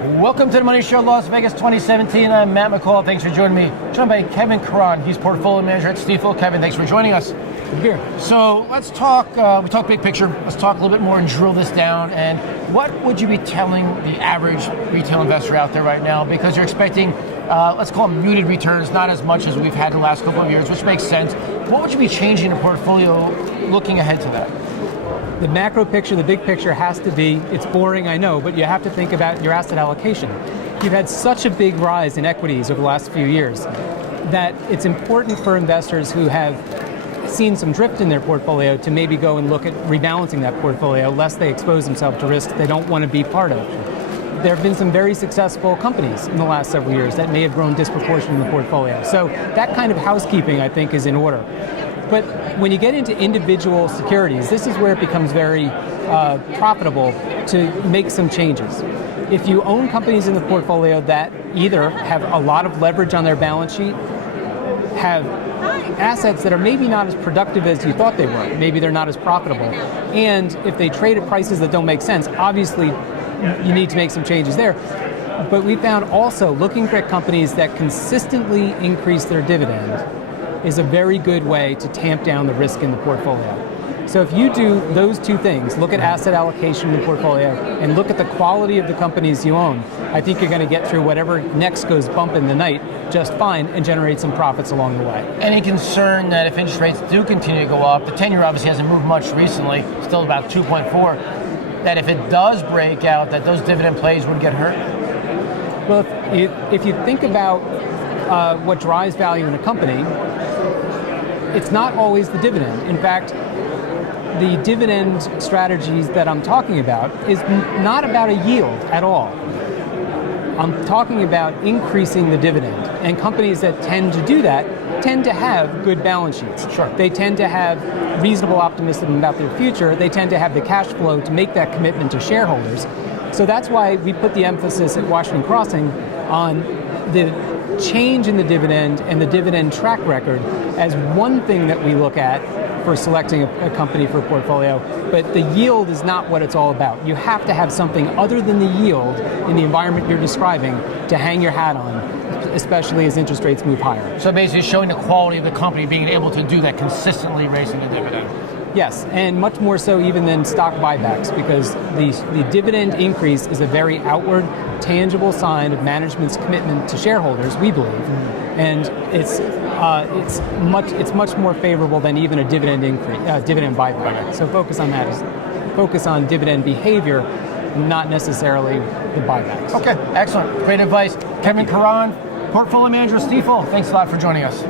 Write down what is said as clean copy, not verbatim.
Welcome to the Money Show Las Vegas 2017. I'm Matt McCall. Thanks for joining me. Joined by Kevin Caron. He's portfolio manager at Stifel. Kevin, thanks for joining us. Here. So let's talk, we talked big picture. Let's talk a little bit more and drill this down. And what would you be telling the average retail investor out there right now? Because you're expecting, let's call them muted returns, not as much as we've had the last couple of years, which makes sense. What would you be changing in the portfolio looking ahead to that? The macro picture, the big picture has to be, it's boring, I know, but you have to think about your asset allocation. You've had such a big rise in equities over the last few years that it's important for investors who have seen some drift in their portfolio to maybe go and look at rebalancing that portfolio lest they expose themselves to risks they don't want to be part of. There have been some very successful companies in the last several years that may have grown disproportionately in the portfolio. So that kind of housekeeping, I think, is in order. But when you get into individual securities, this is where it becomes very profitable to make some changes. If you own companies in the portfolio that either have a lot of leverage on their balance sheet, have assets that are maybe not as productive as you thought they were, maybe they're not as profitable, and if they trade at prices that don't make sense, obviously you need to make some changes there. But we found also looking at companies that consistently increase their dividend is a very good way to tamp down the risk in the portfolio. So if you do those two things, look at asset allocation in the portfolio and look at the quality of the companies you own, I think you're going to get through whatever next goes bump in the night just fine and generate some profits along the way. Any concern that if interest rates do continue to go up, the 10-year obviously hasn't moved much recently, still about 2.4, that if it does break out, that those dividend plays would get hurt? Well, if you think about what drives value in a company, it's not always the dividend. In fact, the dividend strategies that I'm talking about is not about a yield at all. I'm talking about increasing the dividend. And companies that tend to do that tend to have good balance sheets. Sure. They tend to have reasonable optimism about their future. They tend to have the cash flow to make that commitment to shareholders. So that's why we put the emphasis at Washington Crossing on the change in the dividend and the dividend track record as one thing that we look at for selecting a company for a portfolio, but the yield is not what it's all about. You have to have something other than the yield in the environment you're describing to hang your hat on, especially as interest rates move higher. So basically showing the quality of the company, being able to do that, consistently raising the dividend. Yes, and much more so even than stock buybacks, because the dividend increase is a very outward, tangible sign of management's commitment to shareholders, we believe, and it's much more favorable than even a dividend increase, dividend buyback. So focus on that. Focus on dividend behavior, not necessarily the buybacks. Okay, excellent, great advice. Kevin Caron, portfolio manager of Stifel. Thanks a lot for joining us.